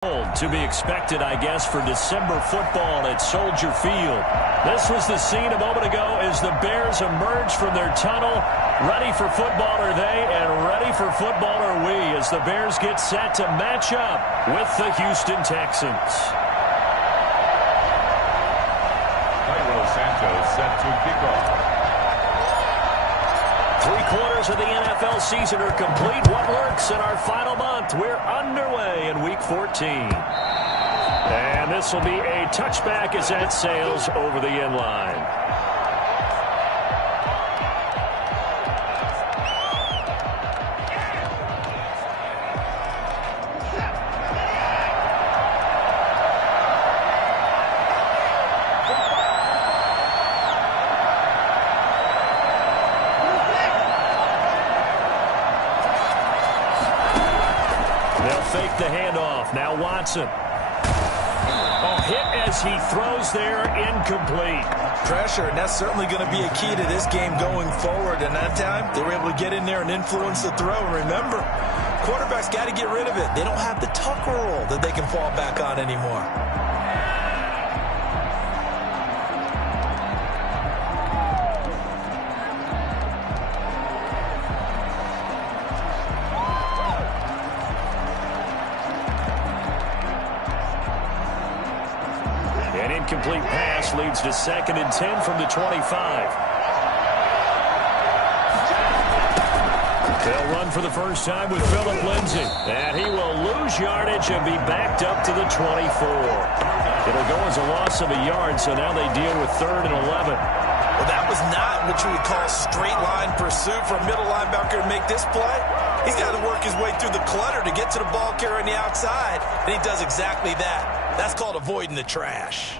To be expected, I guess, for December football at Soldier Field. This was the scene a moment ago as the Bears emerged from their tunnel. Ready for football are they, and ready for football are we, as the Bears get set to match up with the Houston Texans. Santos set to kick off. 3/4 of the NFL season are complete. What works in our final month? We're underway in Week 14. And this will be a touchback as that sails over the end line. Fake the handoff. Now Watson. Hit as he throws there, incomplete. Pressure, and that's certainly going to be a key to this game going forward. And that time, they were able to get in there and influence the throw. And remember, quarterbacks got to get rid of it. They don't have the Tucker rule that they can fall back on anymore. Incomplete pass leads to 2nd and 10 from the 25. They'll run for the first time with Phillip Lindsay. And he will lose yardage and be backed up to the 24. It'll go as a loss of a yard, so now they deal with 3rd and 11. Well, that was not what you would call straight line pursuit for a middle linebacker to make this play. He's got to work his way through the clutter to get to the ball carrier on the outside, and he does exactly that. That's called avoiding the trash.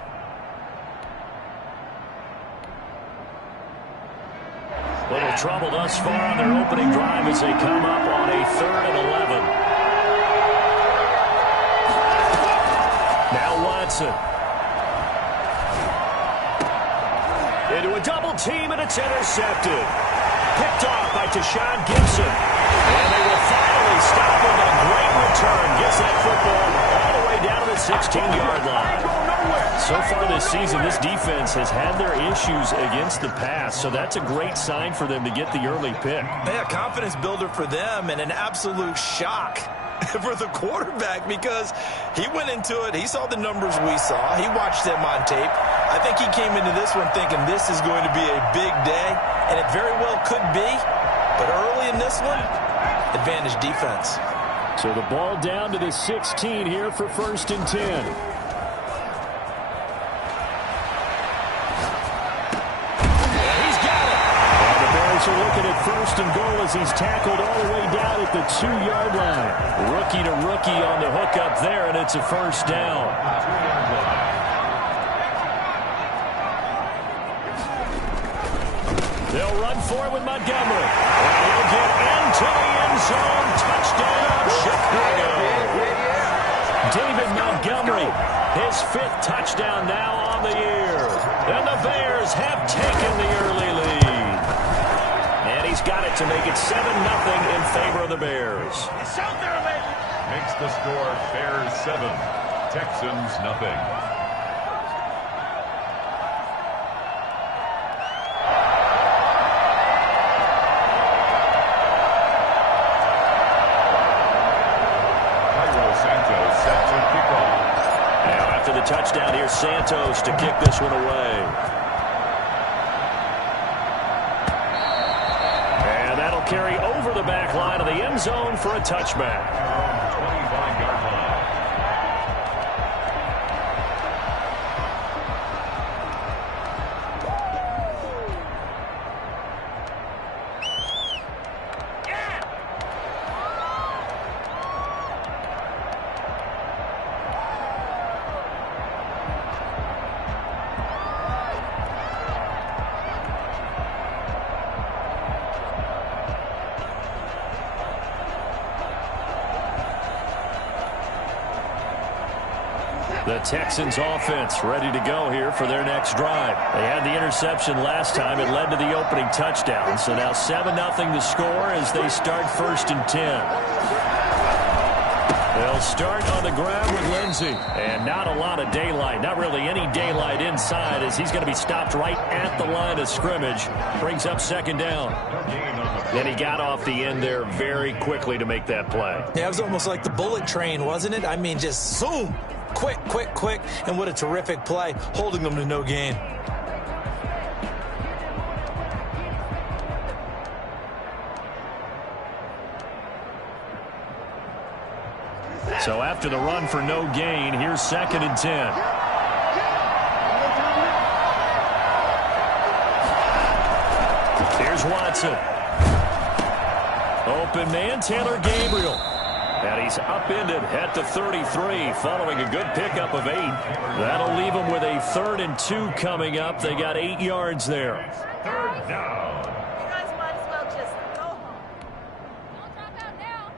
Little trouble thus far on their opening drive as they come up on a 3rd and 11. Now Watson. Into a double team, and it's intercepted. Picked off by Tashawn Gibson. And they will finally stop him. A great return. Gets that football all the way down to the 16-yard line. So far this season, this defense has had their issues against the pass, so that's a great sign for them to get the early pick. Yeah, confidence builder for them and an absolute shock for the quarterback because he went into it. He saw the numbers we saw. He watched them on tape. I think he came into this one thinking this is going to be a big day, and it very well could be. But early in this one, advantage defense. So the ball down to the 16 here for 1st and 10. So looking at 1st and goal as he's tackled all the way down at the 2-yard line. Rookie to rookie on the hook up there, and it's a 1st down. They'll run for it with Montgomery. And he'll get into the end zone. Touchdown, Chicago. David Montgomery, his 5th touchdown now on the year. And the Bears have taken the early lead. And he's got it to make it 7-0 in favor of the Bears. Makes the score Bears 7, Texans nothing. Santos set to kick off. Now after the touchdown, here's Santos to kick this one away. Carry over the back line of the end zone for a touchback. 25-yard line. The Texans offense ready to go here for their next drive. They had the interception last time. It led to the opening touchdown. So now 7-0 to score as they start 1st and 10. They'll They'll start on the ground with Lindsey. And not a lot of daylight, not really any daylight inside, as he's going to be stopped right at the line of scrimmage. Brings up second down. And he got off the end there very quickly to make that play. Yeah, it was almost like the bullet train, wasn't it? I mean, just zoom. Quick, quick, quick. And what a terrific play, holding them to no gain. So after the run for no gain, here's 2nd and 10. Here's Watson. Open man, Taylor Gabriel. And he's upended at the 33 following a good pickup of 8. That'll leave him with a 3rd and 2 coming up. They got 8 yards there. 3rd down. You guys might as well just go home. Don't drop out now.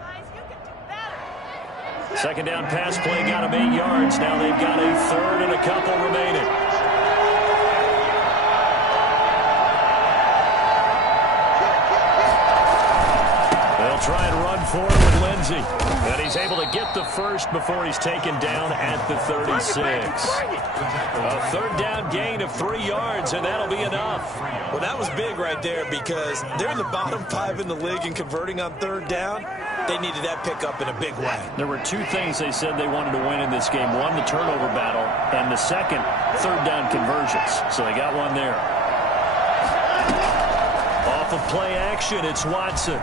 Guys, you can do better. Second down pass play got him 8 yards. Now they've got a 3rd and a couple remaining. Try and run for it with Lindsey. And he's able to get the first before he's taken down at the 36. A 3rd down gain of 3 yards, and that'll be enough. Well, that was big right there because they're in the bottom 5 in the league and converting on 3rd down. They needed that pickup in a big way. There were 2 things they said they wanted to win in this game. One, the turnover battle, and the second, 3rd down conversions. So they got one there. Off of play action, it's Watson.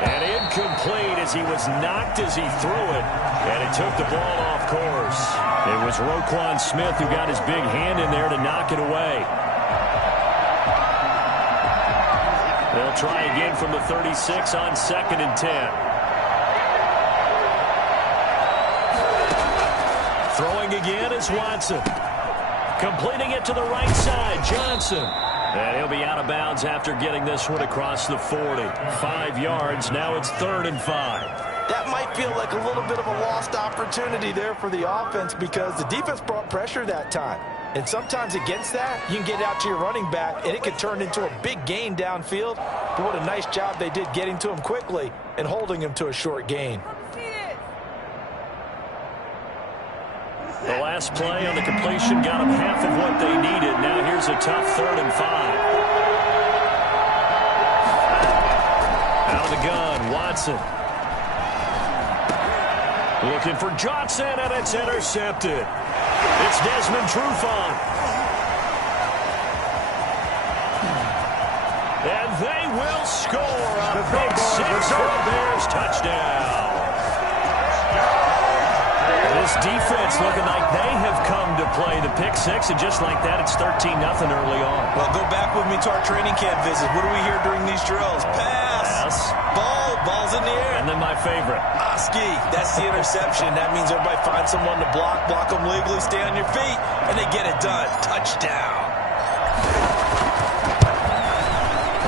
And incomplete as he was knocked as he threw it. And it took the ball off course. It was Roquan Smith who got his big hand in there to knock it away. They'll try again from the 36 on 2nd and 10. Throwing again is Watson. Completing it to the right side, Johnson. And he'll be out of bounds after getting this one across the 40. 5 yards. Now it's 3rd and 5. That might feel like a little bit of a lost opportunity there for the offense because the defense brought pressure that time. And sometimes against that, you can get out to your running back, and it could turn into a big gain downfield. But what a nice job they did getting to him quickly and holding him to a short gain. The last play on the completion got them half of what they needed. Now here's a tough 3rd and 5. Out of the gun, Watson. Looking for Johnson, and it's intercepted. It's Desmond Trufant. And they will score on a big 6 for a Bears touchdown. This defense looking like they have come to play the pick 6, and just like that, it's 13-0 early on. Well, go back with me to our training camp visit. What do we hear during these drills? Pass. Ball's in the air. And then my favorite. Oski, that's the interception. That means everybody finds someone to block them legally, stay on your feet, and they get it done. Touchdown.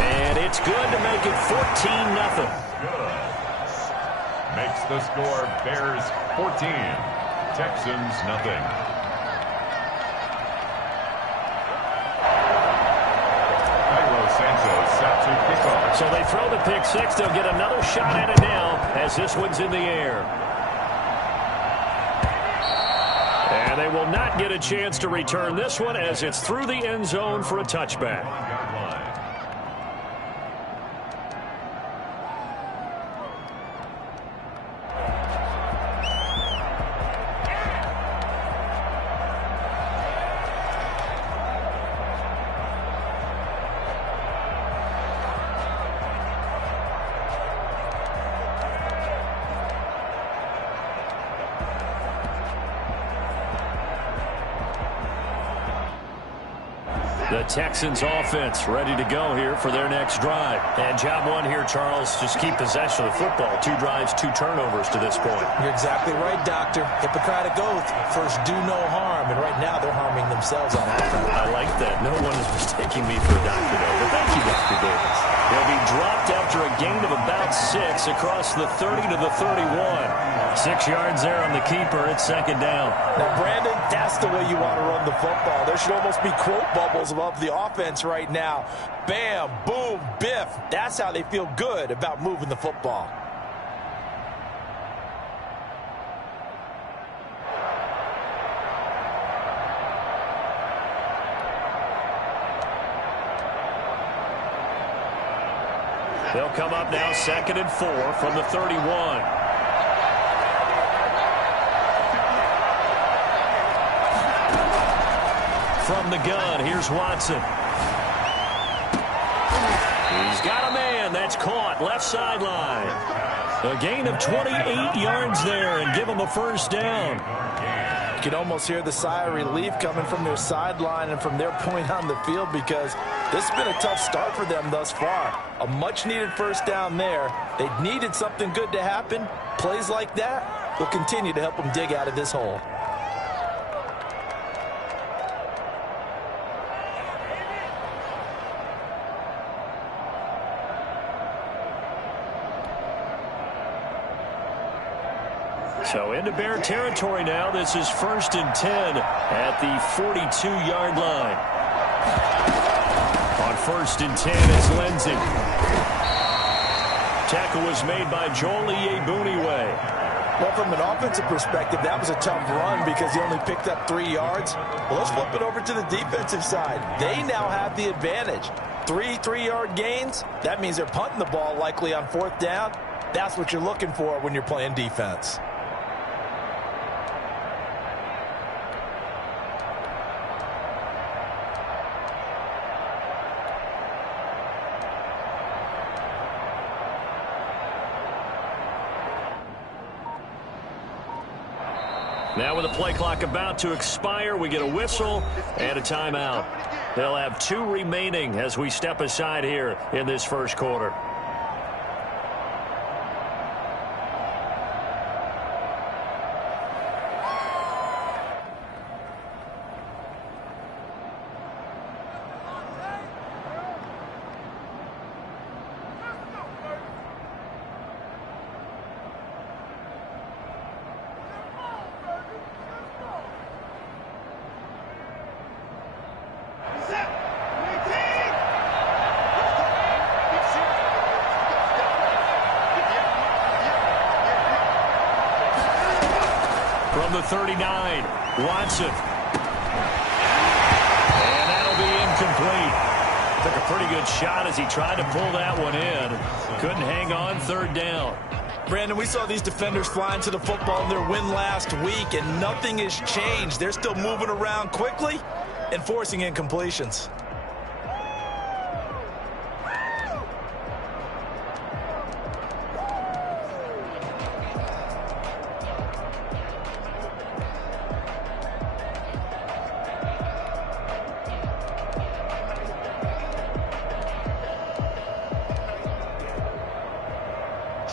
And it's good to make it 14-0. Good. Makes the score Bears 14. Texans nothing. Set to kick off. So they throw the pick 6. They'll get another shot at it now as this one's in the air. And they will not get a chance to return this one as it's through the end zone for a touchback. The Texans offense ready to go here for their next drive. And job one here, Charles, just keep possession of the football. 2 drives, 2 turnovers to this point. You're exactly right, Doctor. Hippocratic oath. First, do no harm. And right now, they're harming themselves on offense. I like that. No one is mistaking me for a doctor, though. But thank you, Dr. Davis. They'll be dropped after a gain of about 6 across the 30 to the 31. 6 yards there on the keeper. It's 2nd down. Now, Brandon, that's the way you want to run the football. There should almost be quote bubbles of love the offense right now. Bam, boom, biff. That's how they feel good about moving the football. They'll come up now 2nd and 4 from the 31. From the gun, here's Watson. He's got a man. That's caught. Left sideline. A gain of 28 yards there and give him a first down. You can almost hear the sigh of relief coming from their sideline and from their point on the field because this has been a tough start for them thus far. A much-needed first down there. They needed something good to happen. Plays like that will continue to help them dig out of this hole. So into Bear territory now. This is 1st and 10 at the 42-yard line. On 1st and 10 is Lindsey. Tackle was made by Joel Iyiegbuniwe. Well, from an offensive perspective, that was a tough run because he only picked up 3 yards. Well, let's flip it over to the defensive side. They now have the advantage. 3 3-yard gains. That means they're punting the ball likely on 4th down. That's what you're looking for when you're playing defense. Now with the play clock about to expire, we get a whistle and a timeout. They'll have 2 remaining as we step aside here in this first quarter. From the 39, Watson. And that'll be incomplete. Took a pretty good shot as he tried to pull that one in. Couldn't hang on 3rd down. Brandon, we saw these defenders flying to the football in their win last week, and nothing has changed. They're still moving around quickly and forcing incompletions.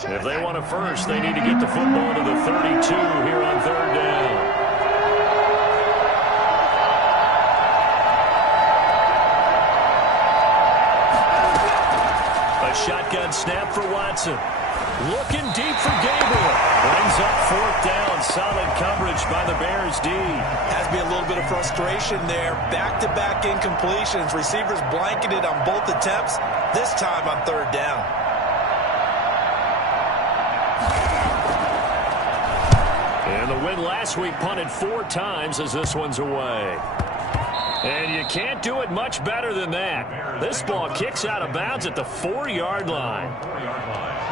If they want a first, they need to get the football to the 32 here on 3rd down. A shotgun snap for Watson. Looking deep for Gabriel. Brings up 4th down. Solid coverage by the Bears D. Has to be a little bit of frustration there. Back-to-back incompletions. Receivers blanketed on both attempts. This time on 3rd down. And the win last week punted 4 times as this one's away. And you can't do it much better than that. This ball kicks out of bounds at the 4-yard line.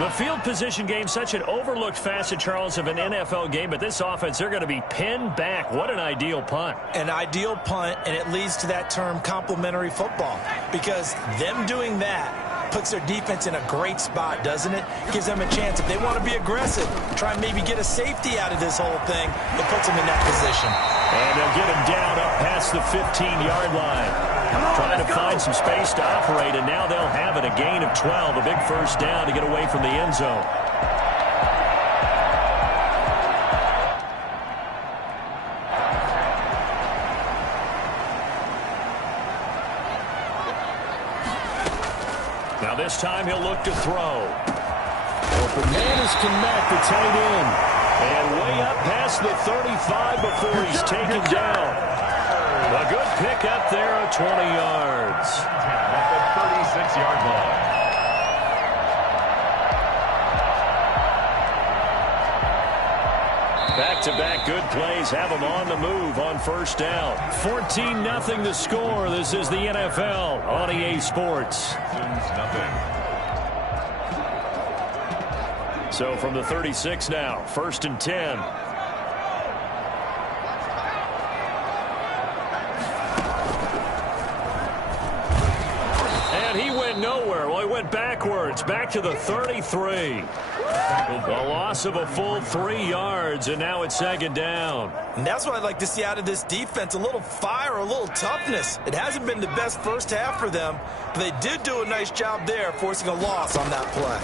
The field position game, such an overlooked facet, Charles, of an NFL game, but this offense, they're going to be pinned back. What an ideal punt. An ideal punt, and it leads to that term complementary football, because them doing that puts their defense in a great spot, doesn't it? Gives them a chance. If they want to be aggressive, try and maybe get a safety out of this whole thing, it puts them in that position. And they'll get him down up past the 15-yard line. Trying to find some space to operate, and now they'll have it. A gain of 12, a big first down to get away from the end zone. Now this time he'll look to throw. Open man is Connect, the tight end. And way up past the 35 before he's taken down. A good pick up there at 20 yards. At the 36-yard line. Back-to-back good plays have them on the move on first down. 14-0 the score. This is the NFL on EA Sports. Nothing. So from the 36 now, 1st and 10. And he went nowhere. Well, he went backwards, back to the 33. A loss of a full 3 yards, and now it's 2nd down. And that's what I'd like to see out of this defense, a little fire, a little toughness. It hasn't been the best first half for them, but they did do a nice job there, forcing a loss on that play.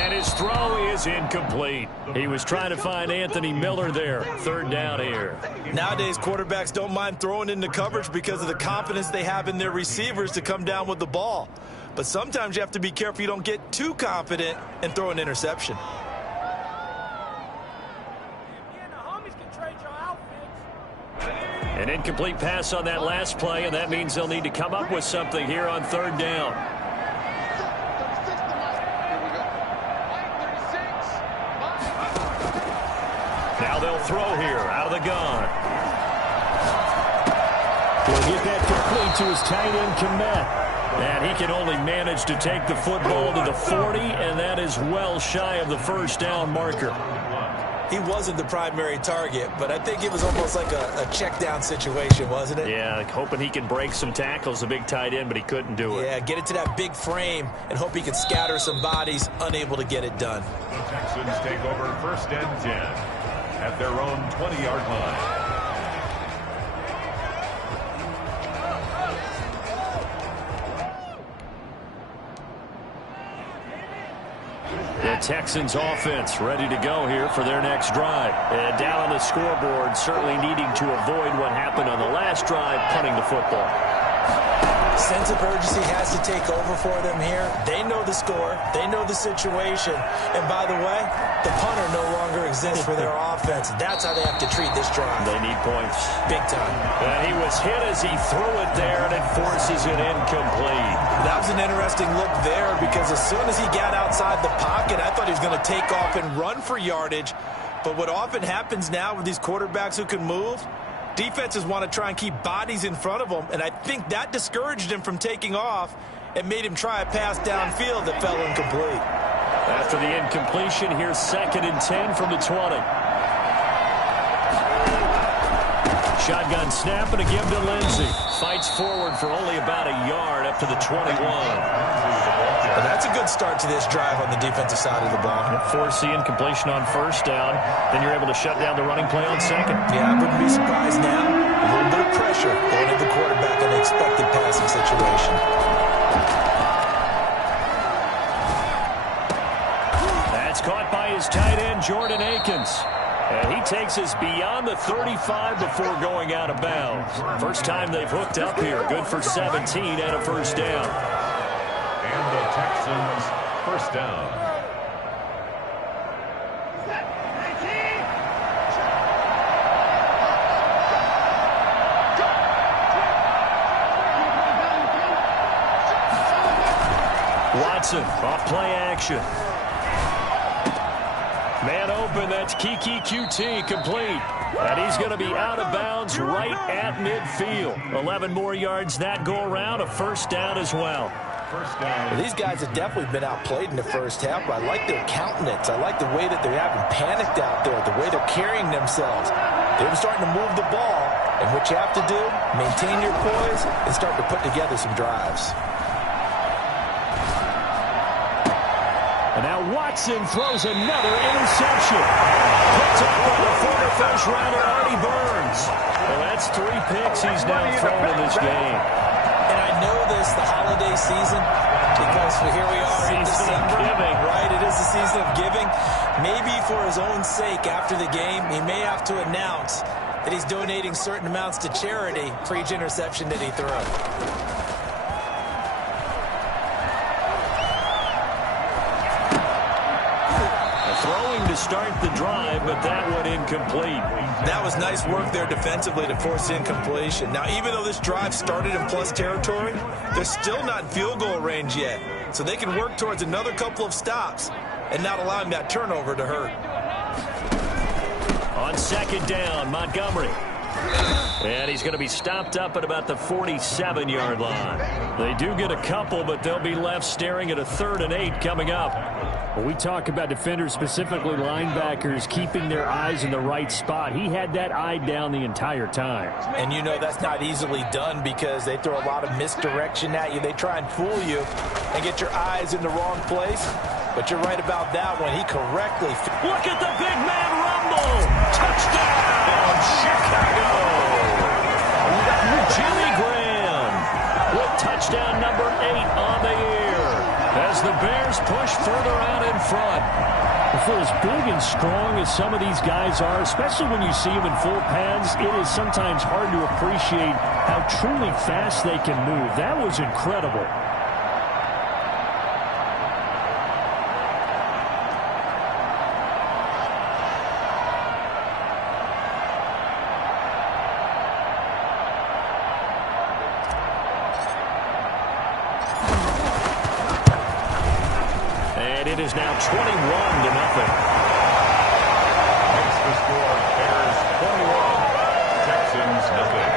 And his throw is incomplete. He was trying to find Anthony Miller there. 3rd down here. Nowadays, quarterbacks don't mind throwing into coverage because of the confidence they have in their receivers to come down with the ball. But sometimes you have to be careful you don't get too confident and throw an interception. An incomplete pass on that last play, and that means they'll need to come up with something here on 3rd down. Now they'll throw here out of the gun. He'll get that complete to his tight end, Komet. And he can only manage to take the football to the 40, and that is well shy of the first down marker. He wasn't the primary target, but I think it was almost like a check down situation, wasn't it? Yeah, hoping he can break some tackles, a big tight end, but he couldn't do it. Yeah, get it to that big frame and hope he can scatter some bodies, unable to get it done. The Texans take over 1st and 10 at their own 20-yard line. The Texans offense ready to go here for their next drive. And down on the scoreboard, certainly needing to avoid what happened on the last drive, punting the football. Sense of urgency has to take over for them here. They know the score. They know the situation. And by the way, the punter no longer exists for their offense. That's how they have to treat this drive. They need points. Big time. And he was hit as he threw it there, and it forces it incomplete. That was an interesting look there because as soon as he got outside the pocket, I thought he was going to take off and run for yardage. But what often happens now with these quarterbacks who can move, defenses want to try and keep bodies in front of them, and I think that discouraged him from taking off and made him try a pass downfield that fell incomplete. After the incompletion, here's 2nd and 10 from the 20. Shotgun snap and a give to Lindsey. Fights forward for only about a yard up to the 21. And that's a good start to this drive on the defensive side of the ball. Force the incompletion on first down. Then you're able to shut down the running play on 2nd. Yeah, I wouldn't be surprised now. A little bit of pressure going at the quarterback in an expected passing situation. That's caught by his tight end, Jordan Akins. And he takes us beyond the 35 before going out of bounds. First time they've hooked up here. Good for 17 and a first down. And the Texans 1st down. Watson off play action. Man open, that's Kiki QT complete. And he's going to be out of bounds right at midfield. 11 more yards that go around, a first down as well. Well, these guys have definitely been outplayed in the first half, but I like their countenance. I like the way that they're having panicked out there, the way they're carrying themselves. They're starting to move the ball, and what you have to do, maintain your poise and start to put together some drives. And now Watson throws another interception. Picked up by the former first-rounder Artie Burns. Well, that's 3 picks he's now thrown in this game. And I know this, the holiday season, because here we are in December. Right, it is the season of giving. Maybe for his own sake after the game, he may have to announce that he's donating certain amounts to charity for each interception that he threw. start the drive, but that one incomplete. That was nice work there defensively to force incompletion. Now, even though this drive started in plus territory, they're still not in field goal range yet. So they can work towards another couple of stops and not allowing that turnover to hurt. On second down, Montgomery. And he's going to be stopped up at about the 47-yard line. They do get a couple, but they'll be left staring at a 3rd and 8 coming up. When we talk about defenders, specifically linebackers, keeping their eyes in the right spot, he had that eye down the entire time. And you know that's not easily done because they throw a lot of misdirection at you. They try and fool you and get your eyes in the wrong place. But you're right about that one. He correctly... Look at the big man rumble! Touchdown, Chicago! Jimmy Graham with touchdown number 8 on the year as the Bears push further out in front. For as big and strong as some of these guys are, especially when you see them in full pads, it is sometimes hard to appreciate how truly fast they can move. That was incredible. It is now 21-0. Makes the score Bears 21, Texans nothing.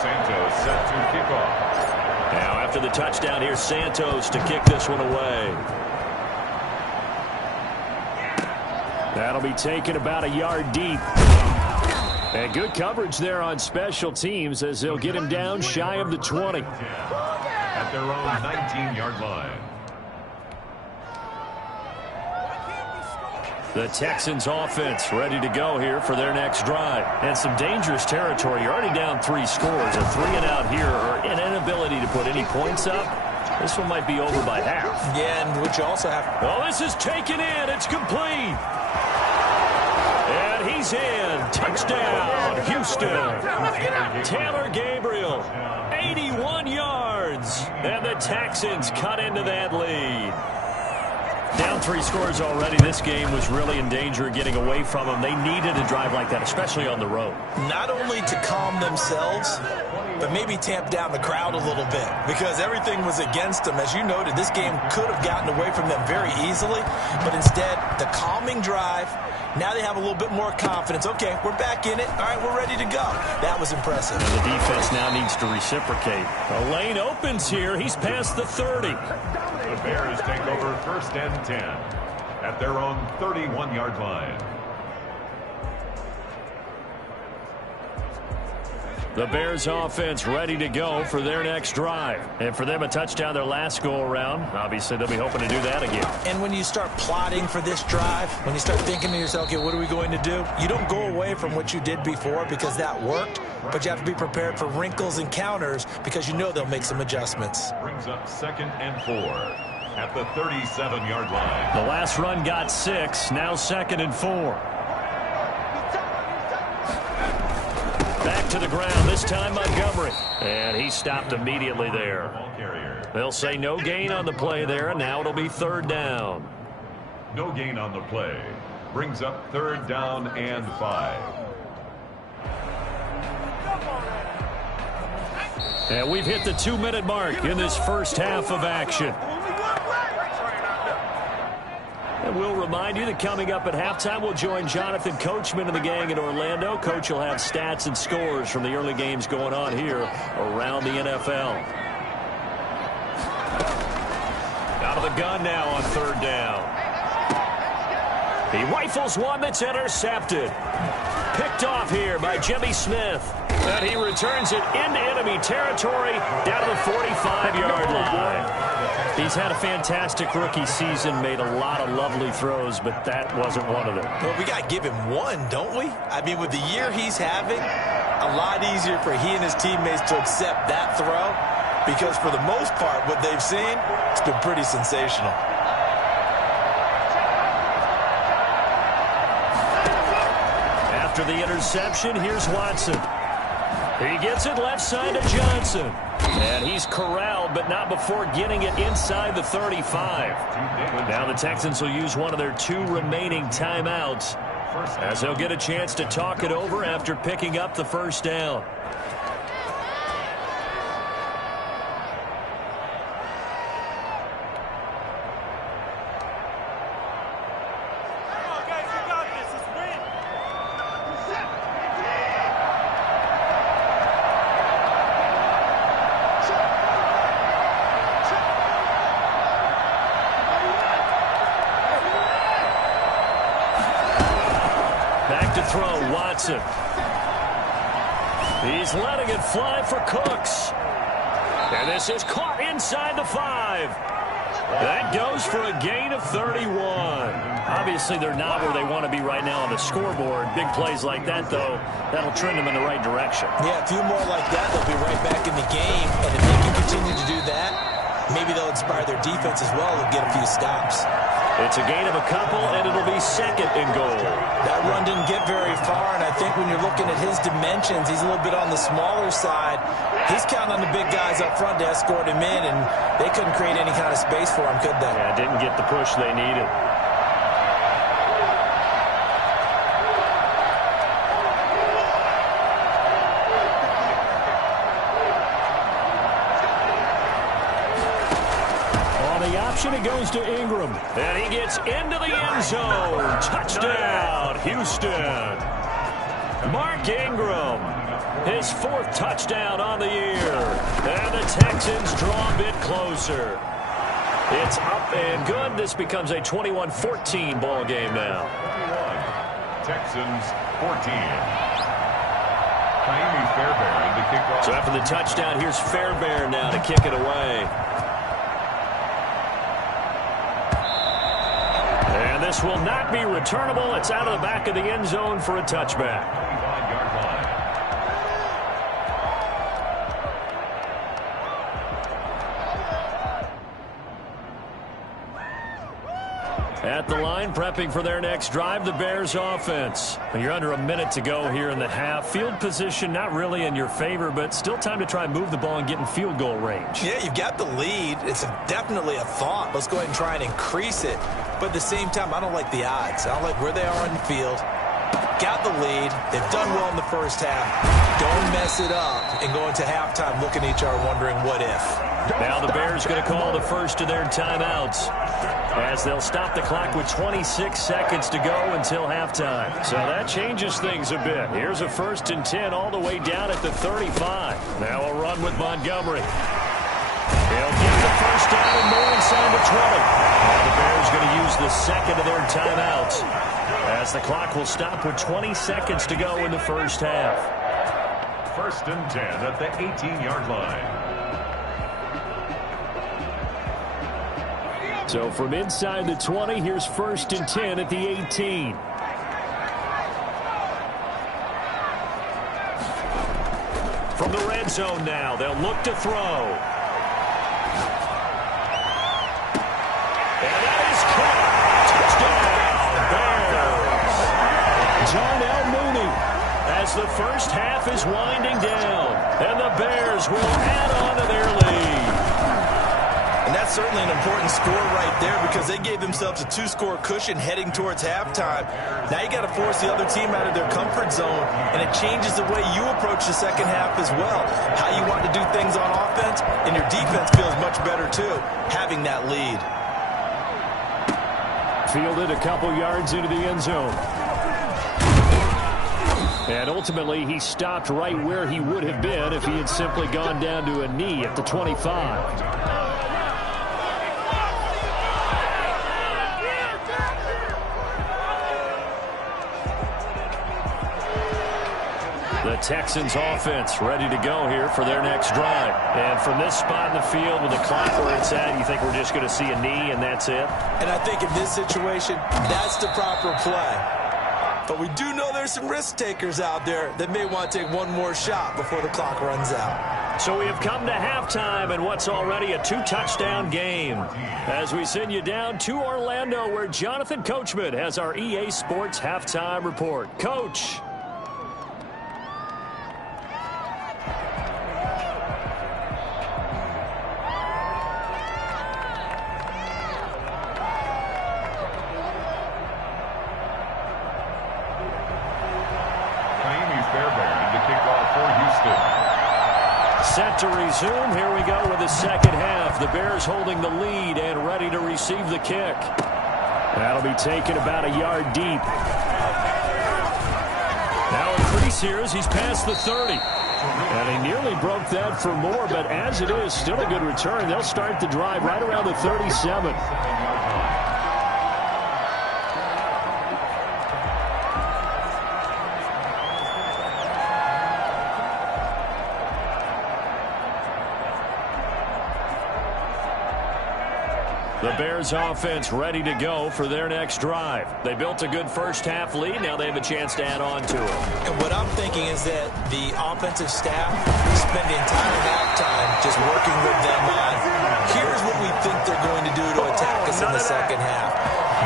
Santos set to kick off. Now after the touchdown, here's Santos to kick this one away. That'll be taken about a yard deep. And good coverage there on special teams as they'll get him down shy of the 20. At their own 19-yard line. The Texans offense ready to go here for their next drive. And some dangerous territory. You're already down 3 scores. A 3-and-out here or an inability to put any points up. This one might be over by half. Yeah, and which you also have... Oh, this is taken in. It's complete. And he's in. Touchdown, Houston. Taylor Gabriel, 81 yards. And the Texans cut into that lead. Down 3 scores already. This game was really in danger of getting away from them. They needed a drive like that, especially on the road. Not only to calm themselves, but maybe tamp down the crowd a little bit because everything was against them. As you noted, this game could have gotten away from them very easily, but instead, the calming drive, now they have a little bit more confidence. Okay, we're back in it. All right, we're ready to go. That was impressive. And the defense now needs to reciprocate. The lane opens here. He's past the 30. The Bears take over 1st and 10 at their own 31-yard line. The Bears offense ready to go for their next drive. And for them, a touchdown their last go-around. Obviously, they'll be hoping to do that again. And when you start plotting for this drive, when you start thinking to yourself, okay, what are we going to do? You don't go away from what you did before because that worked, but you have to be prepared for wrinkles and counters because you know they'll make some adjustments. Brings up 2nd and 4 at the 37-yard line. The last run got 6, now 2nd and 4. Back to the ground, this time Montgomery. And he stopped immediately there. They'll say no gain on the play there, and now it'll be 3rd down. No gain on the play. Brings up 3rd down and 5. And we've hit the 2-minute mark in this first half of action. And we'll remind you that coming up at halftime, we'll join Jonathan Coachman and the gang in Orlando. Coach will have stats and scores from the early games going on here around the NFL. Out of the gun now on 3rd down. He rifles one that's intercepted. Picked off here by Jimmy Smith. And he returns it into enemy territory down to the 45-yard line. He's had a fantastic rookie season, made a lot of lovely throws, but that wasn't one of them. Well, we got to give him one, don't we? I mean, with the year he's having, a lot easier for he and his teammates to accept that throw because for the most part, what they've seen, it's been pretty sensational. After the interception, here's Watson. He gets it left side to Johnson. And he's corralled, but not before getting it inside the 35. Now the Texans will use one of their 2 remaining timeouts as they'll get a chance to talk it over after picking up the first down. Throw, Watson. He's letting it fly for Cooks. And this is caught inside the 5. That goes for a gain of 31. Obviously, they're not where they want to be right now on the scoreboard. Big plays like that, though, that'll trend them in the right direction. Yeah, a few more like that, they'll be right back in the game. And if they can continue to do that, maybe they'll inspire their defense as well and get a few stops. It's a gain of a couple, and it'll be second and goal. That run didn't get very far, and I think when you're looking at his dimensions, he's a little bit on the smaller side. He's counting on the big guys up front to escort him in, and they couldn't create any kind of space for him, could they? Yeah, didn't get the push they needed. It goes to Ingram, and he gets into the end zone. Touchdown, Houston. Mark Ingram, his 4th touchdown on the year. And the Texans draw a bit closer. It's up and good. This becomes a 21-14 ball game now. Texans 14. Fairbairn to kick off. So after the touchdown, here's Fairbairn now to kick it away. This will not be returnable. It's out of the back of the end zone for a touchback. 25-yard line. At the line, prepping for their next drive, the Bears offense. You're under a minute to go here in the half. Field position not really in your favor, but still time to try and move the ball and get in field goal range. Yeah, you've got the lead. It's definitely a thought. Let's go ahead and try and increase it. But at the same time, I don't like the odds. I don't like where they are on the field. Got the lead. They've done well in the first half. Don't mess it up and go into halftime looking at each other wondering what if. Now the Bears going to call the first of their timeouts as they'll stop the clock with 26 seconds to go until halftime. So that changes things a bit. Here's a 1st and 10 all the way down at the 35. Now a run with Montgomery. He'll get the first down and more inside the 20. Now the Bears going to use the second of their timeouts as the clock will stop with 20 seconds to go in the first half. 1st and 10 at the 18-yard line. So from inside the 20, here's 1st and 10 at the 18. From the red zone now, they'll look to throw. As the first half is winding down, and the Bears will add on to their lead. And that's certainly an important score right there because they gave themselves a 2-score cushion heading towards halftime. Now you got to force the other team out of their comfort zone, and it changes the way you approach the second half as well. How you want to do things on offense, and your defense feels much better too, having that lead. Fielded a couple yards into the end zone. And ultimately, he stopped right where he would have been if he had simply gone down to a knee at the 25. The Texans offense ready to go here for their next drive. And from this spot in the field with the clock where it's at, you think we're just going to see a knee and that's it? And I think in this situation, that's the proper play. But we do know there's some risk takers out there that may want to take one more shot before the clock runs out. So we have come to halftime in what's already a 2-touchdown game. As we send you down to Orlando, where Jonathan Coachman has our EA Sports halftime report. Coach. to resume. Here we go with the second half. The Bears holding the lead and ready to receive the kick. That'll be taken about a yard deep. Now increase here as he's past the 30. And he nearly broke that for more, but as it is, still a good return. They'll start the drive right around the 37. The Bears offense ready to go for their next drive. They built a good first half lead. Now they have a chance to add on to it. And what I'm thinking is that the offensive staff spend the entire halftime just working with them on, here's what we think they're going to do to attack us in the second half.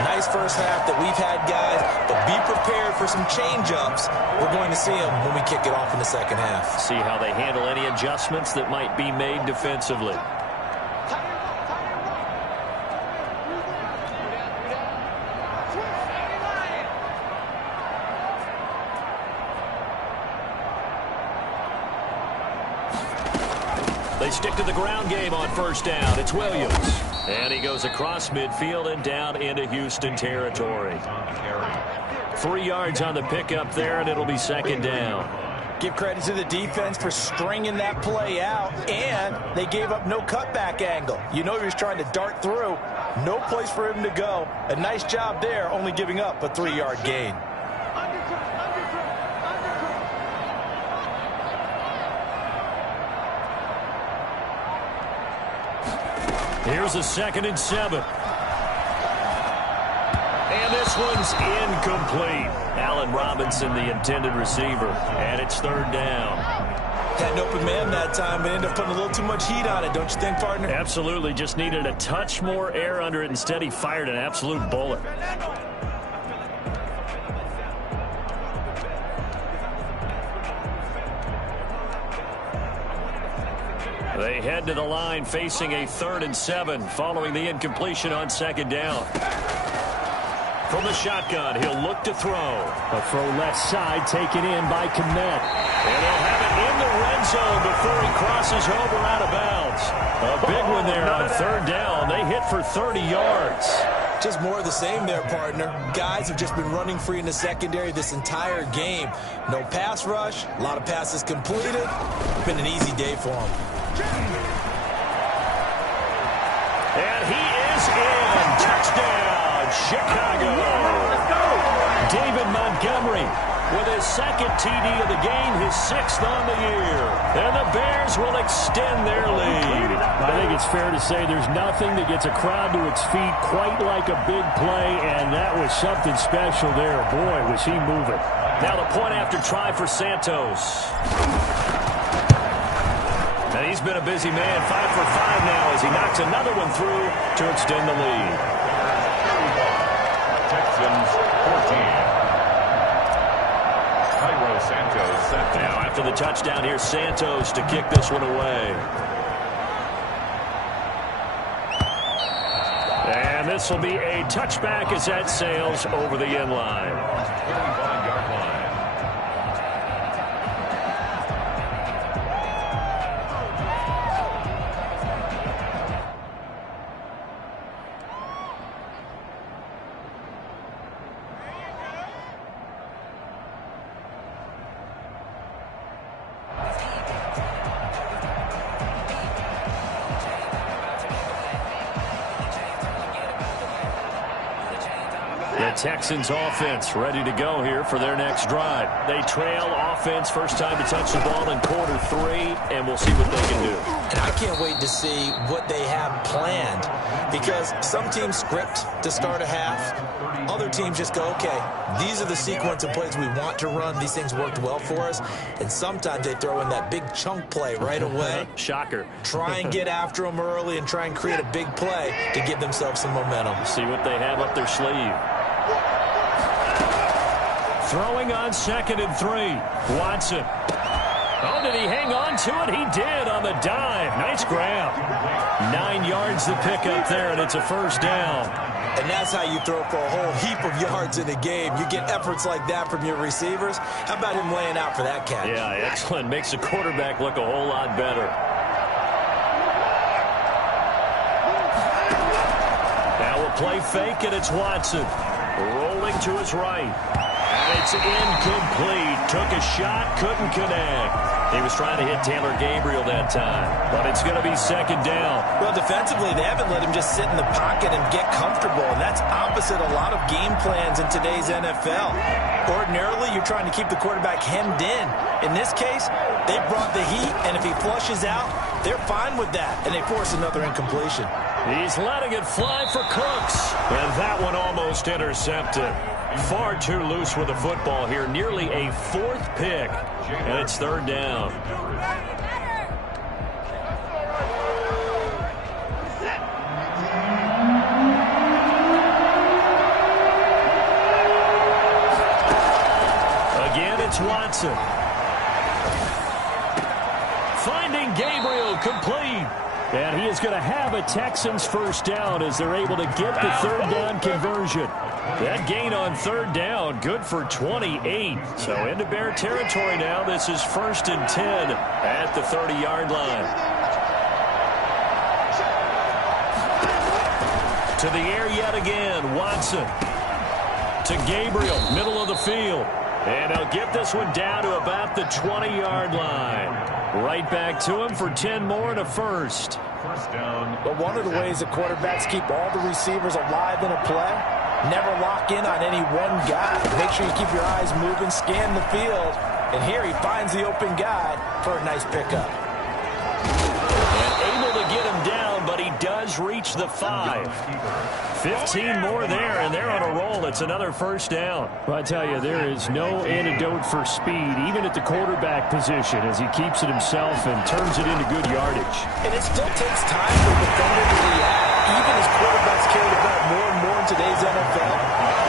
Nice first half that we've had, guys, but be prepared for some change-ups. We're going to see them when we kick it off in the second half. See how they handle any adjustments that might be made defensively. They stick to the ground game on first down. It's Williams. And he goes across midfield and down into Houston territory. 3 yards on the pickup there, and it'll be second down. Give credit to the defense for stringing that play out, and they gave up no cutback angle. You know he was trying to dart through. No place for him to go. A nice job there, only giving up a 3-yard gain. Here's a 2nd and 7. And this one's incomplete. Allen Robinson, the intended receiver. And it's 3rd down. Had an open man that time, but ended up putting a little too much heat on it, don't you think, partner? Absolutely. Just needed a touch more air under it. Instead, he fired an absolute bullet. They head to the line facing a 3rd and 7 following the incompletion on 2nd down. From the shotgun, he'll look to throw. A throw left side taken in by Kmet. And they'll have it in the red zone before he crosses over out of bounds. A big one there on 3rd down. They hit for 30 yards. Just more of the same there, partner. Guys have just been running free in the secondary this entire game. No pass rush, a lot of passes completed. Been an easy day for them. And he is in. Touchdown, Chicago. Let's go. David Montgomery with his 2nd TD of the game, his 6th on the year. And the Bears will extend their lead. I think it's fair to say there's nothing that gets a crowd to its feet quite like a big play, and that was something special there. Boy, was he moving. Now the point after try for Santos. And he's been a busy man, 5 for 5 now as he knocks another one through to extend the lead. Texans 14. Santos set now after the touchdown, here's Santos to kick this one away. And this will be a touchback as that sails over the end line. 35-yard line. Texans offense ready to go here for their next drive. They trail offense, first time to touch the ball in quarter 3, and we'll see what they can do. And I can't wait to see what they have planned, because some teams script to start a half. Other teams just go, okay, these are the sequence of plays we want to run. These things worked well for us. And sometimes they throw in that big chunk play right away. Shocker. Try and get after them early and try and create a big play to give themselves some momentum. See what they have up their sleeve. Throwing on 2nd and 3. Watson. Oh, did he hang on to it? He did on the dive. Nice grab. 9 yards the pickup there, and it's a first down. And that's how you throw for a whole heap of yards in a game. You get efforts like that from your receivers. How about him laying out for that catch? Yeah, excellent. Makes the quarterback look a whole lot better. play fake, and it's Watson. Rolling to his right. And it's incomplete. Took a shot, couldn't connect. He was trying to hit Taylor Gabriel that time, but it's going to be second down. Well, defensively, they haven't let him just sit in the pocket and get comfortable, and that's opposite a lot of game plans in today's NFL. Ordinarily, you're trying to keep the quarterback hemmed in. In this case, they brought the heat, and if he flushes out, they're fine with that, and they force another incompletion. He's letting it fly for Cooks, and that one almost intercepted. Far too loose with the football here, nearly a fourth pick, and it's third down. Again, it's Watson. Finding Gabriel, complete. And he is going to have a Texans first down as they're able to get the third down conversion. That gain on third down, good for 28. So into Bear territory now. This is 1st and 10 at the 30-yard line. To the air yet again, Watson. To Gabriel, middle of the field. And he'll get this one down to about the 20-yard line. Right back to him for 10 more and a first. First down. But one of the ways the quarterbacks keep all the receivers alive in a play, never lock in on any one guy. Make sure you keep your eyes moving, scan the field. And here he finds the open guy for a nice pickup. And able to get him down, but he does reach the 5. 15 more there, and they're on a roll. It's another first down. Well, I tell you, there is no antidote for speed, even at the quarterback position, as he keeps it himself and turns it into good yardage. And it still takes time for the defender to react. Even as quarterbacks carry the ball more and more in today's NFL,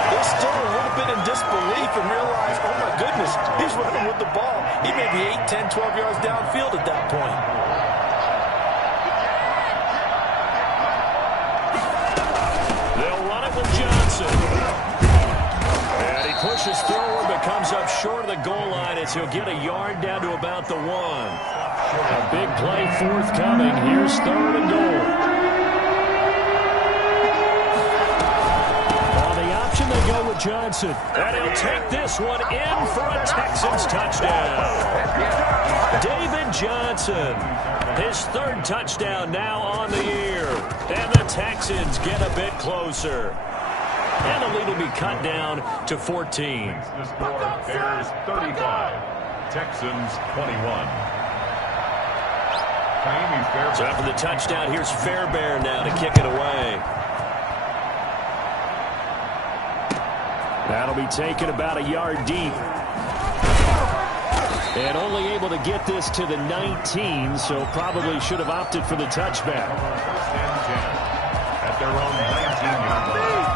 they're still a little bit in disbelief and realize, oh my goodness, he's running with the ball. He may be 8, 10, 12 yards downfield at that point. And he pushes forward, but comes up short of the goal line as he'll get a yard down to about the 1. A big play forthcoming. Here's 3rd and goal. On the option, they go with Johnson. And he'll take this one in for a Texans touchdown. David Johnson, his 3rd touchdown now on the year. And the Texans get a bit closer. And the lead will be cut down to 14. The score, Bears 35, Texans 21. So after the touchdown, here's Fairbairn now to kick it away. That'll be taken about a yard deep. And only able to get this to the 19, so probably should have opted for the touchback. 1st and 10 at their own 19-yard line.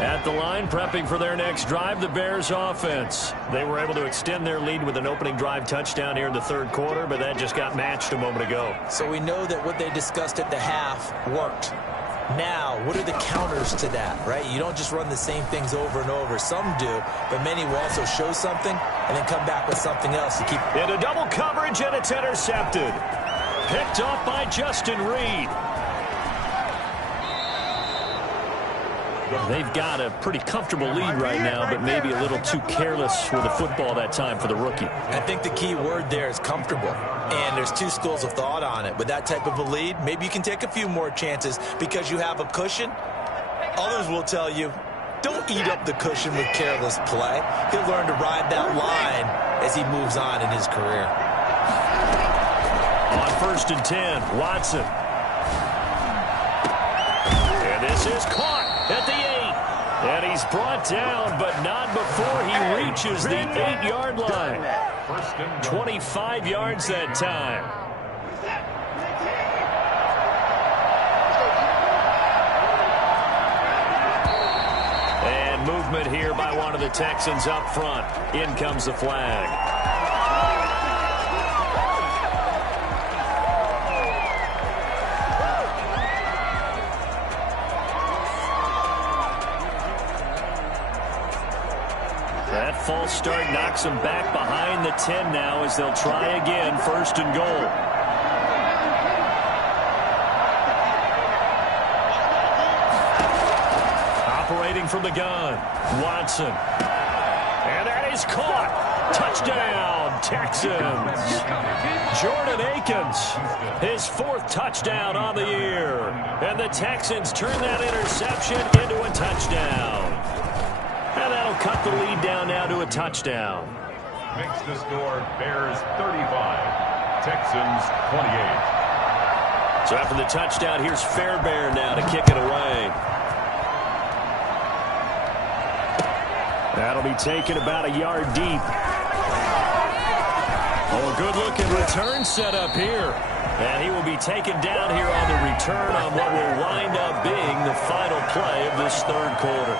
At the line, prepping for their next drive, the Bears offense. They were able to extend their lead with an opening drive touchdown here in the 3rd quarter, but that just got matched a moment ago. So we know that what they discussed at the half worked. Now, what are the counters to that, right? You don't just run the same things over and over. Some do, but many will also show something and then come back with something else to keep. Into double coverage, and it's intercepted. Picked off by Justin Reed. They've got a pretty comfortable lead right now, but maybe a little too careless with the football that time for the rookie. I think the key word there is comfortable. And there's 2 schools of thought on it. With that type of a lead, maybe you can take a few more chances because you have a cushion. Others will tell you, don't eat up the cushion with careless play. He'll learn to ride that line as he moves on in his career. On 1st and 10, Watson. And this is caught at the 8. And he's brought down, but not before he reaches the 8-yard line. 25 yards that time. And movement here by one of the Texans up front. In comes the flag. That false start knocks them back behind the 10 now as they'll try again, 1st and goal. Operating from the gun, Watson. And that is caught. Touchdown, Texans. Jordan Akins, his 4th touchdown on the year. And the Texans turn that interception into a touchdown. And that'll cut the lead down now to a touchdown. Makes the score Bears 35, Texans 28. So after the touchdown, here's Fairbairn now to kick it away. That'll be taken about a yard deep. Oh, good-looking return set up here. And he will be taken down here on the return on what will wind up being the final play of this 3rd quarter.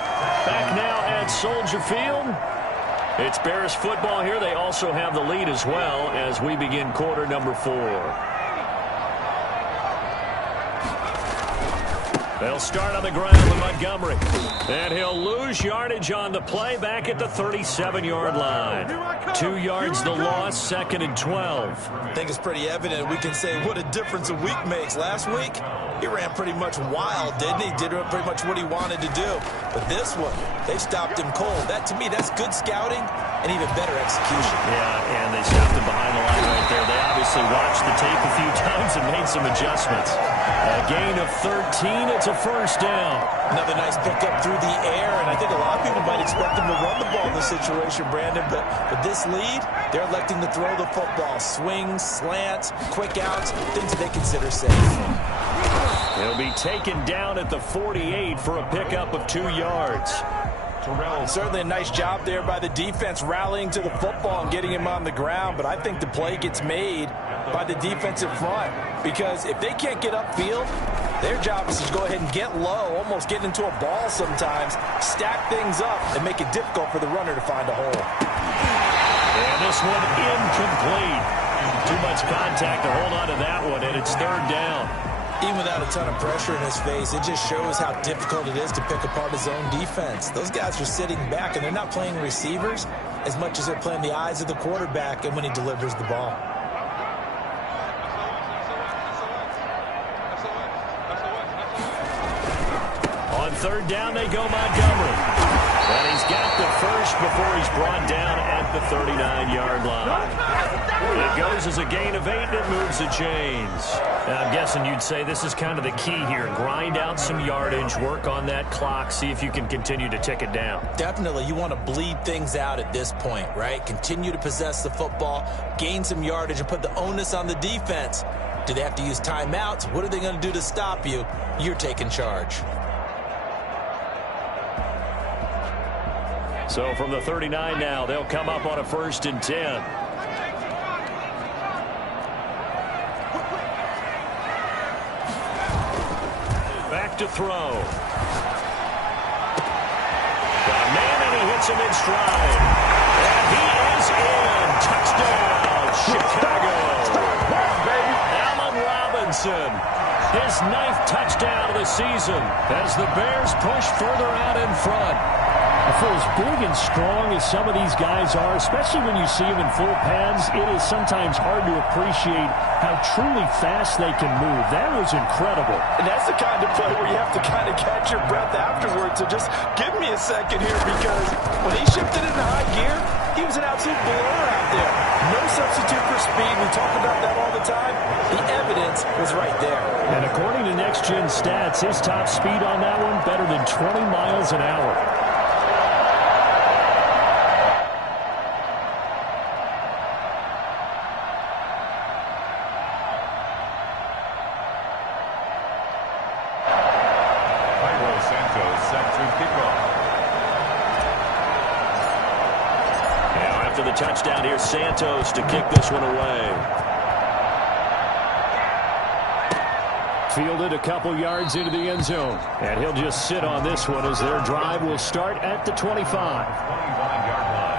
Back now at Soldier Field. It's Bears football here. They also have the lead as well as we begin quarter number 4. They'll start on the ground with Montgomery. And he'll lose yardage on the play back at the 37-yard line. 2 yards the loss, 2nd and 12. I think it's pretty evident. We can say what a difference a week makes. Last week, he ran pretty much wild, didn't he? Did pretty much what he wanted to do. But this one, they stopped him cold. That, to me, that's good scouting and even better execution. Yeah, and they stopped him behind the line right there. They obviously watched the tape a few times and made some adjustments. A gain of 13. It's a 1st down. Another nice pickup through the air, and I think a lot of people might expect them to run the ball in this situation, Brandon, but with this lead, they're electing to throw the football. Swings, slants, quick outs, things that they consider safe. He'll be taken down at the 48 for a pickup of 2 yards. Certainly a nice job there by the defense rallying to the football and getting him on the ground, but I think the play gets made by the defensive front because if they can't get upfield, their job is to go ahead and get low, almost get into a ball sometimes, stack things up, and make it difficult for the runner to find a hole. And this one incomplete. Too much contact to hold on to that one, and it's 3rd down. Even without a ton of pressure in his face, it just shows how difficult it is to pick apart his own defense. Those guys are sitting back, and they're not playing receivers as much as they're playing the eyes of the quarterback and when he delivers the ball. On 3rd down, they go Montgomery. And he's got the 1st before he's brought down at the 39-yard line. It goes as a gain of 8, and it moves the chains. Now, I'm guessing you'd say this is kind of the key here. Grind out some yardage, work on that clock, see if you can continue to tick it down. Definitely. You want to bleed things out at this point, right? Continue to possess the football, gain some yardage, and put the onus on the defense. Do they have to use timeouts? What are they going to do to stop you? You're taking charge. So from the 39 now, they'll come up on a 1st and 10. Back to throw. Got a man, and he hits him in stride. And he is in. Touchdown, Chicago. Allen Robinson, his 9th touchdown of the season as the Bears push further out in front. For as big and strong as some of these guys are, especially when you see them in full pads, it is sometimes hard to appreciate how truly fast they can move. That was incredible. And that's the kind of play where you have to kind of catch your breath afterwards. So just give me a second here because when he shifted into high gear, he was an absolute blur out there. No substitute for speed. We talk about that all the time. The evidence was right there. And according to Next Gen Stats, his top speed on that one better than 20 miles an hour. Touchdown here, Santos to kick this one away. Fielded a couple yards into the end zone. And he'll just sit on this one as their drive will start at the 25. 25-yard line.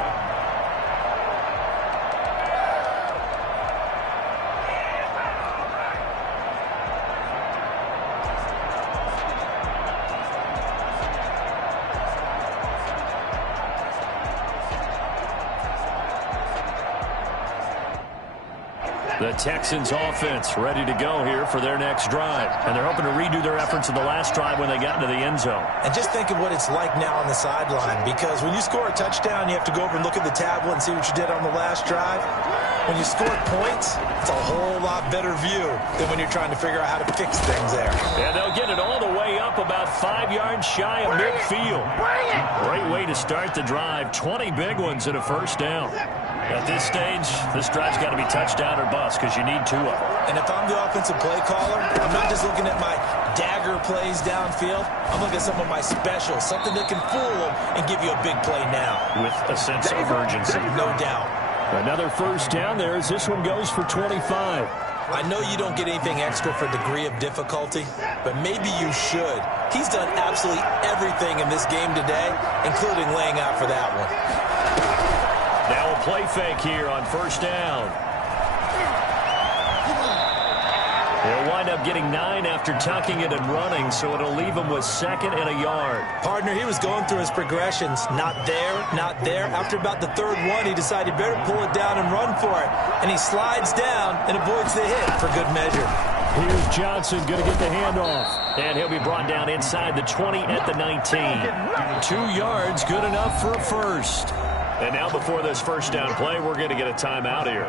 The Texans offense ready to go here for their next drive. And they're hoping to redo their efforts in the last drive when they got into the end zone. And just think of what it's like now on the sideline, because when you score a touchdown, you have to go over and look at the tablet and see what you did on the last drive. When you score points, it's a whole lot better view than when you're trying to figure out how to fix things there. And they'll get it all the way up about 5 yards shy of midfield. Great way to start the drive. 20 big ones and a first down. At this stage, this drive's got to be touchdown or bust because you need 2 of them. And if I'm the offensive play caller, I'm not just looking at my dagger plays downfield. I'm looking at some of my specials, something that can fool them and give you a big play now. With a sense of urgency. No doubt. Another first down there as this one goes for 25. I know you don't get anything extra for degree of difficulty, but maybe you should. He's done absolutely everything in this game today, including laying out for that one. Now a play fake here on first down. They'll wind up getting 9 after tucking it and running, so it'll leave him with 2nd and a yard. Partner, he was going through his progressions. Not there, not there. After about the 3rd one, he decided he better pull it down and run for it. And he slides down and avoids the hit for good measure. Here's Johnson going to get the handoff. And he'll be brought down inside the 20 at the 19. 2 yards, good enough for a first. And now before this first down play, we're going to get a timeout here.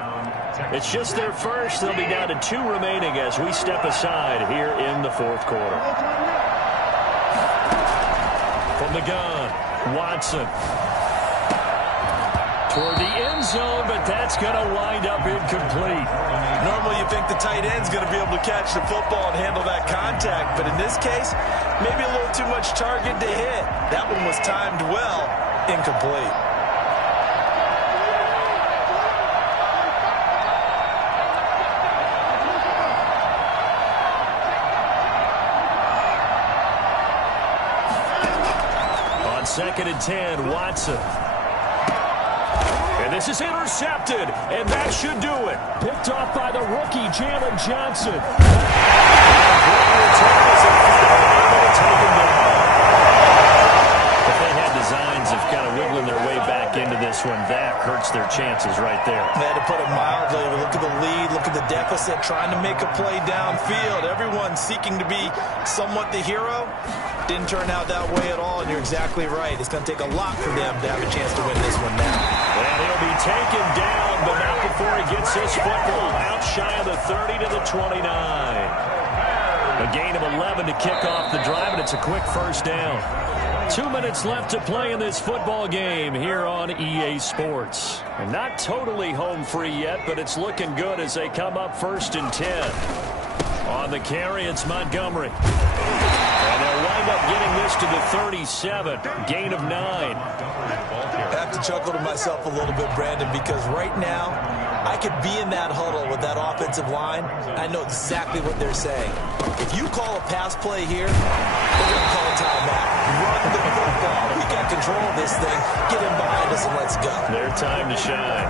It's just their first. They'll be down to 2 remaining as we step aside here in the 4th quarter. From the gun, Watson. Toward the end zone, but that's going to wind up incomplete. Normally you think the tight end's going to be able to catch the football and handle that contact, but in this case, maybe a little too much target to hit. That one was timed well, incomplete. On 2nd and 10, Watson. And this is intercepted, and that should do it. Picked off by the rookie, Jalen Johnson. If they had designs of kind of wiggling their way back into this one, that hurts their chances right there. They had to put it mildly. Look at the lead, look at the deficit, trying to make a play downfield. Everyone seeking to be somewhat the hero. Didn't turn out that way at all, and you're exactly right. It's going to take a lot for them to have a chance to win this one now. And he'll be taken down, but not before he gets his football out shy of the 30 to the 29. A gain of 11 to kick off the drive, and it's a quick first down. 2 minutes left to play in this football game here on EA Sports. And not totally home free yet, but it's looking good as they come up 1st and 10. On the carry, it's Montgomery. And they'll wind up getting this to the 37. Gain of 9. I have to chuckle to myself a little bit, Brandon, because right now I could be in that huddle with that offensive line. I know exactly what they're saying. If you call a pass play here, they're going to call a timeout. Run the football. We got control of this thing. Get him behind us and let's go. Their time to shine.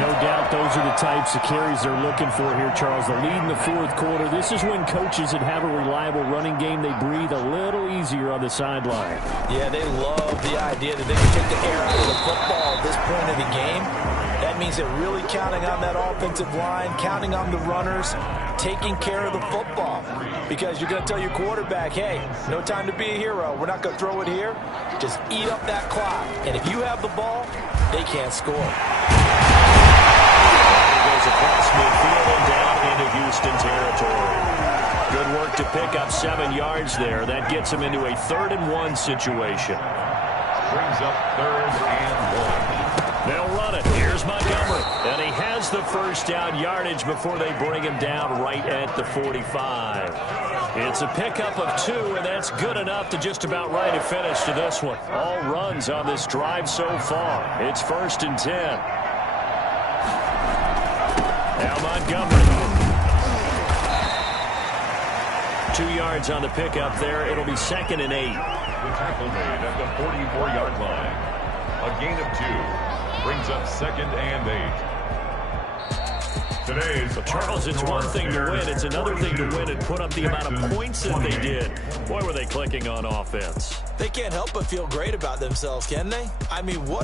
No doubt those are the types of carries they're looking for here, Charles. The lead in the 4th quarter. This is when coaches that have a reliable running game, they breathe a little easier on the sideline. Yeah, they love the idea that they can take the air out of the football at this point of the game. That means they're really counting on that offensive line, counting on the runners, taking care of the football. Because you're going to tell your quarterback, hey, no time to be a hero. We're not going to throw it here. Just eat up that clock. And if you have the ball, they can't score. Across midfield and down into Houston territory. Good work to pick up 7 yards there. That gets him into a 3rd and 1 situation. Brings up 3rd and 1. They'll run it. Here's Montgomery. And he has the first down yardage before they bring him down right at the 45. It's a pickup of 2, and that's good enough to just about write a finish to this one. All runs on this drive so far. It's 1st and 10. Now Montgomery. 2 yards on the pickup there. It'll be 2nd and 8. The tackle made at the 44-yard line. A gain of 2. Brings up 2nd and 8. Today's Charles, it's one thing to win. It's another thing to win and put up the amount of points that they did. Boy, were they clicking on offense. They can't help but feel great about themselves, can they? I mean, what